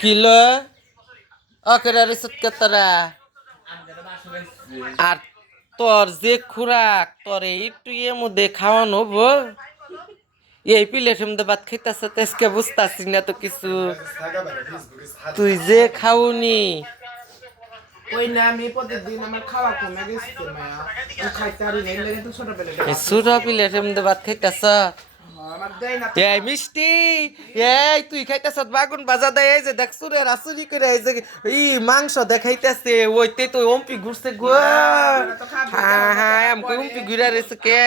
kilo ওকে রিসত কতরা আর তোর যে খুরাক তোর একটু এর মধ্যে খাওয়ানো হবো এই প্লেটের মধ্যে ভাত খাইতেছ তেজকে বুঝতাছি না তো কিছু তুই যে খাওনি ওই না আমি প্রতিদিন আমার খাওয়া কমে গেছে মায়া আমি খাইতে পারি না এলে কিন্তু ছোটবেলায় ছোট প্লেটের মধ্যে ভাত খাইতেছ আমার দেয় না এই মিষ্টি এই তুই খাইতেছ বাগুন বাজা দেয় এই যে দেখছু রে রাসুরি করে এই যে মাংস দেখাইতেছে ওইতে তো ওমপি ঘুরছে গো হ্যাঁ হ্যাঁ আমাকে ওমপি ঘুরা রেছে কে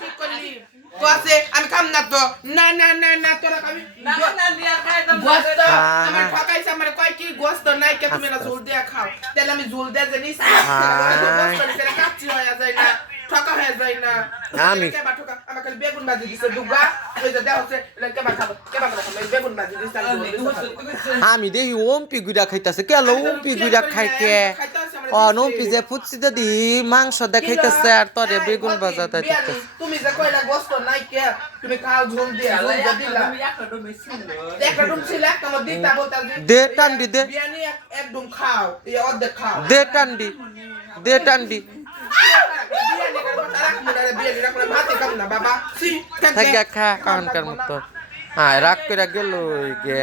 ঠিক করলি তো আছে আমি খাম না তো না না না না তোরা খাবি না না নিয়া খাই দাম গোস্ত আমার ঠকাইছে আমার কয় কি গোস্ত নাই কে তুমি না ঝোল দিয়া খাও তাহলে আমি ঝোল দিয়া জানিস গোস্ত নিতে কাচ্চি হয়ে যায় না ঠকা হয়ে যায় না আমি কেবা ঠকা আমাকে বেগুন ভাজি দিছে দুগা ওই যে দেখ হচ্ছে কেবা খাবো বেগুন ভাজি দিছে আমি দেখি ওমপি গুড়া খাইতেছে কে লো ওমপি গুড়া খাইতে ওমপি যে ফুচি দি মাংস দেখাইতেছে আর তোরে বেগুন ভাজা দিতেছে তুমি যে কইলা গোস্ত নাই কে তুমি খাও ঝোল দিয়া দিলা একটা ডুম ছিল একটা মধ্যে দিতা বলতা দে টান্ডি দে বিয়ানি এক ডুম খাও এই অর্ধেক খাও দে টান্ডি দে টান্ডি থাকা খা কারণকার মতো হ্যাঁ রাগ করে গেল গে